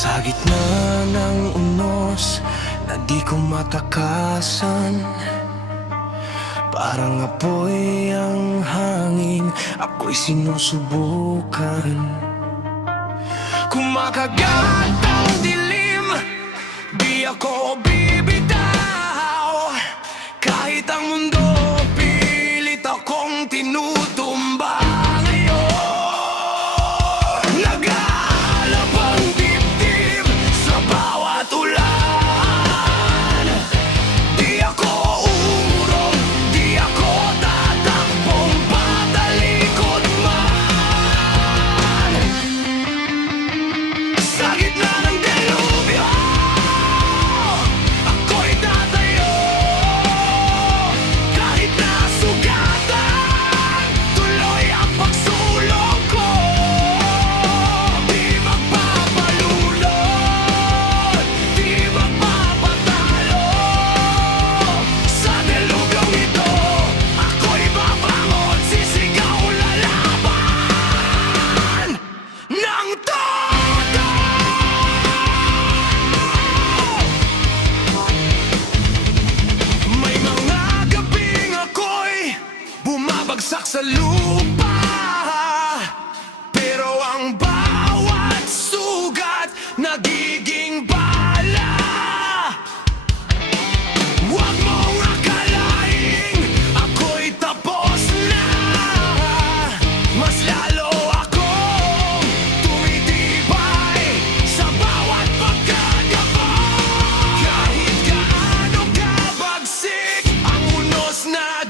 Sa gitna ng unos na di ko matakasan, parang apoy ang hangin, ako'y sinusubukan. Kumakagat ang dilim, di ako bibitaw. Kahit ang mundo pilit akong tinutumba. Bumabagsak sa lupa, pero ang bawat sugat nagiging bala. Huwag mong akalaing ako'y tapos na. Mas lalo akong tumitibay sa bawat pagkagabay. Kahit gaano kabagsik ang unos na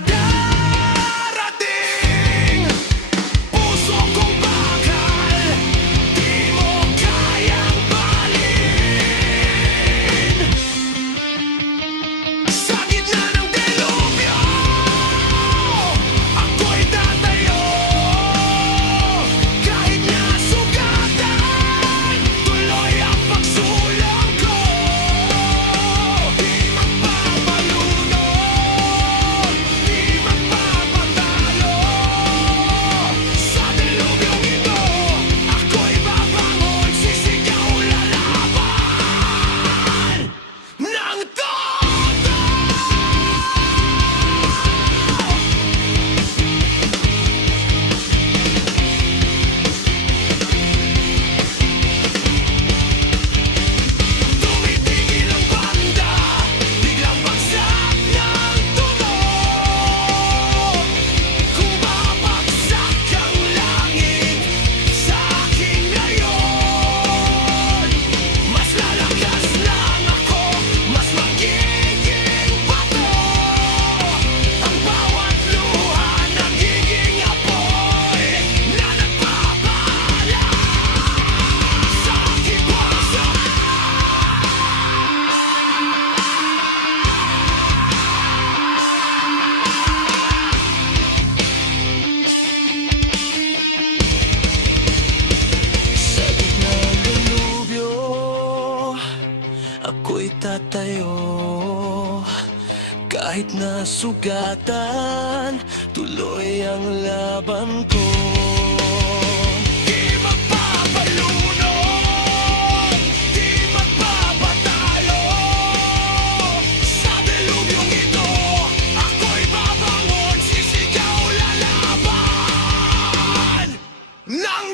ako'y tatayo. Kahit na sugatan, tuloy ang laban ko. Di magpapalunod, di magpapatalo. Sa delubyong ito, ako'y babangon, sisigaw, lalaban ng